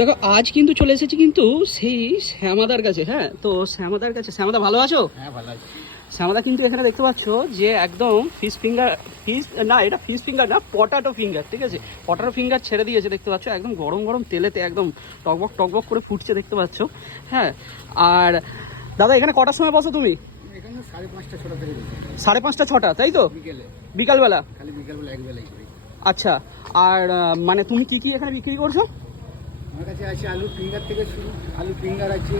দেখো আজ কিন্তু চলে এসেছি কিন্তু সেই শ্যামাদার কাছে। হ্যাঁ, তো শ্যামাদার কাছে। শ্যামাদা ভালো আছো? হ্যাঁ ভালো আছি। শ্যামাদা কিন্তু এখানে দেখতে পাচ্ছ যে একদম ফিশ না, এটা ফিশ ফিঙ্গার না, পটাটো ফিঙ্গার। ঠিক আছে, পটাটো ফিঙ্গার ছেড়ে দিয়েছে দেখতে পাচ্ছ, একদম গরম গরম তেলেতে একদম টকবক টকবক করে ফুটছে দেখতে পাচ্ছ। হ্যাঁ, আর দাদা এখানে কটার সময় বসো তুমি? এখানে 5:30 6টা থেকে বসি। 5:30 6টা, তাই তো? বিকেলে, বিকালবেলা? খালি বিকালবেলা একবেলাই করি। আচ্ছা, আর মানে তুমি কি কি এখানে বিক্রি করছো? আমার কাছে আছে আলু ফিঙ্গার থেকে শুরু, আলু ফিঙ্গার আছে,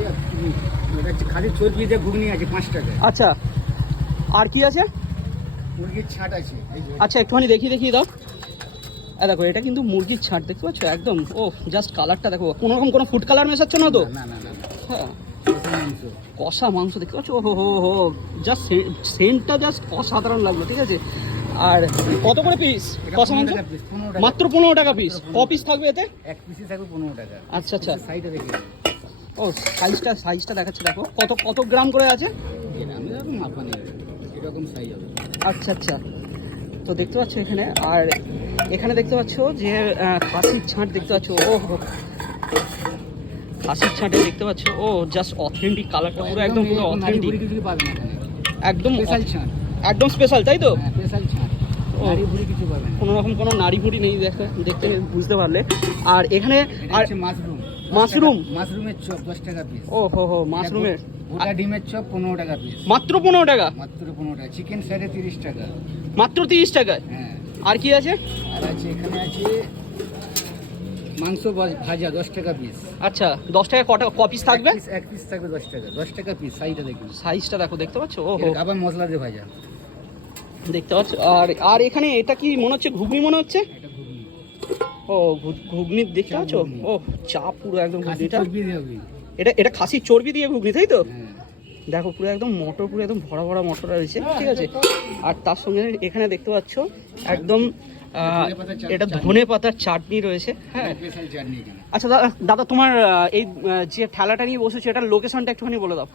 ওটা হচ্ছে খালি চর্বি দিয়ে ঘুগনি আছে 5 টাকা। আচ্ছা, আর কি আছে? মুরগির ছাট আছে। আচ্ছা, একটুখানি দেখিয়ে দাও। দেখো এটা কিন্তু মুরগির ছাট দেখতে পাচ্ছ, একদম ও জাস্ট কালারটা দেখো, কোনো রকম কোনো ফুড কালার মেশাচ্ছ না তো? না না না। হ্যাঁ, মাংস, কষা মাংস দেখতে পাচ্ছ, ও হো, জাস্ট সেন্টটা জাস্ট অসাধারণ লাগলো। ঠিক আছে, আর কত করে পিস কষা মাংস? মাত্র 15 টাকা পিস। ক পিস থাকবে এতে? এক পিসই থাকবে 15 টাকা। আচ্ছা আচ্ছা, সাইডে দেখি। ও সাইজটা দেখাচ্ছে, দেখো কত গ্রাম করে আছে। আমি এরকম মাপা নেই, এরকম সাইজ হবে। আচ্ছা আচ্ছা, তো দেখতে পাচ্ছ এখানে, আর এখানে দেখতে পাচ্ছ যে খাসির ছাঁট দেখতে পাচ্ছ, ও খাসির ছাঁটে দেখতে পাচ্ছ, ও জাস্ট অথেন্টিক কালারটা পুরো একদম পুরো অথেন্টিক, একদম স্পেশাল ছাট, একদম স্পেশাল, তাই তো? স্পেশাল ছাট, নাড়ি ভুড়ি কিছু পাবে না, কোনো রকম কোনো নাড়ি ভুড়ি নেই, দেখতে বুঝতে পারলে। আর এখানে আর মাশরুমের চপ 10 টাকা পিস। ও হো, মাশরুমের গোটা ডিমের চপ 15 টাকা পিস। মাত্র 15 টাকা? মাত্র 15 টাকা। চিকেন সাইডে 30 টাকা। মাত্র 30 টাকায়? হ্যাঁ। আর কি আছে? আর আছে, এখানে আছে মাংস ভাজা 10 টাকা পিস। আচ্ছা, 10 টাকা ক পিস থাকবে? এক পিস থাকবে 10 টাকা পিস। সাইজটা দেখুন, সাইজটা দেখো, দেখতে পাচ্ছ, ও হো, আবার মশলা দিয়ে ভাজা দেখতে পাচ্ছ। আর এখানে এটা কি মনে হচ্ছে, ঘুগনি মনে হচ্ছে? এটা ঘুগনি। ও ঘুগনি দেখতে পাচ্ছ, ও চাপ পুরো একদম ঘুগনিটা। চর্বি দিয়ে হবে। এটা খাসির চর্বি দিয়ে ঘুগনি, তাই তো? হ্যাঁ। দেখো পুরো একদম মটর, পুরো একদম ভরা ভরা মটর রয়েছে। ঠিক আছে, আর তার সঙ্গে এখানে দেখতে পাচ্ছ একদম এটা ধনে পাতার চাটনি রয়েছে। হ্যাঁ, স্পেশাল চাটনি এখানে। আচ্ছা দাদা তোমার এই যে ঠেলাটা নিয়ে বসেছো, এটার লোকেশনটা একটুখানি বলে দাও।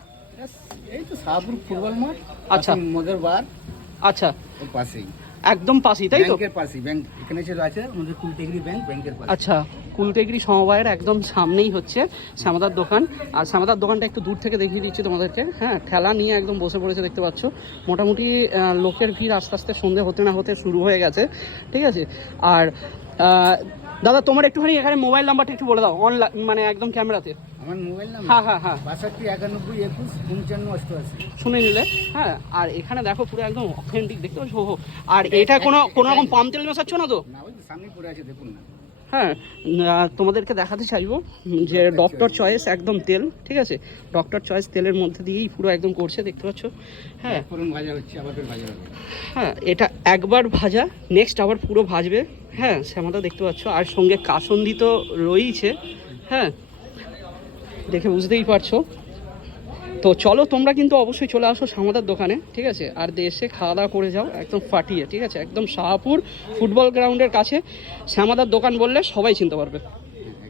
এই তো শাহপুর ফুটবল মাঠ। আচ্ছা, মদের বার। আচ্ছা, ওর পাশেই, একদম পাশেই, তাই তো? ব্যাংকের পাশেই। ব্যাংক এখানে যে আছে আমাদের কুলটেগরি ব্যাংকের পাশে। আচ্ছা, কুলটেগরি সমবায়ের একদম সামনেই হচ্ছে শ্যামাদার দোকান। আর শ্যামাদার দোকানটা একটু দূর থেকে দেখিয়ে দিচ্ছি তোমাদেরকে। হ্যাঁ, ঠেলা নিয়ে একদম বসে পড়েছে দেখতে পাচ্ছ। মোটামুটি লোকের ভিড় আস্তে আস্তে সন্ধে হতে না হতে শুরু হয়ে গেছে। ঠিক আছে, আর দাদা তোমার একটুখানি এখানে মোবাইল নাম্বারটা একটু বলে দাও, অনলাইন মানে একদম ক্যামেরাতে। আমার মোবাইল নাম্বার? হ্যাঁ 62 91 21 55 88। শুনে নিলে। হ্যাঁ, আর এখানে দেখো পুরো একদম অথেন্টিক দেখতে পাচ্ছ। আর এটা কোনো রকম পাম তেল মেশাচ্ছ না তো? না, ওই সামনে পড়ে আছে, দেখুন না। হ্যাঁ, তোমাদেরকে দেখাতে চাইবো যে ডক্টর চয়েস একদম তেল। ঠিক আছে, ডক্টর চয়েস তেলের মধ্যে দিয়েই পুরো একদম করছে দেখতে পাচ্ছ। হ্যাঁ, ভাজা হচ্ছে, আবার ভাজা হবে। হ্যাঁ, এটা একবার ভাজা, নেক্সট আবার পুরো ভাজবে। হ্যাঁ, শ্যামাদা দেখতে পাচ্ছ, আর সঙ্গে কাসন্দি তো রয়েইছে। হ্যাঁ, দেখে বুঝতেই পারছো। তো চলো, তোমরা কিন্তু অবশ্যই চলে আসো শ্যামাদার দোকানে। ঠিক আছে, আর এসে খাওয়া দাওয়া করে যাও একদম ফাটিয়ে। ঠিক আছে, একদম শাহপুর ফুটবল গ্রাউন্ডের কাছে শ্যামাদার দোকান বললে সবাই চিনতে পারবে।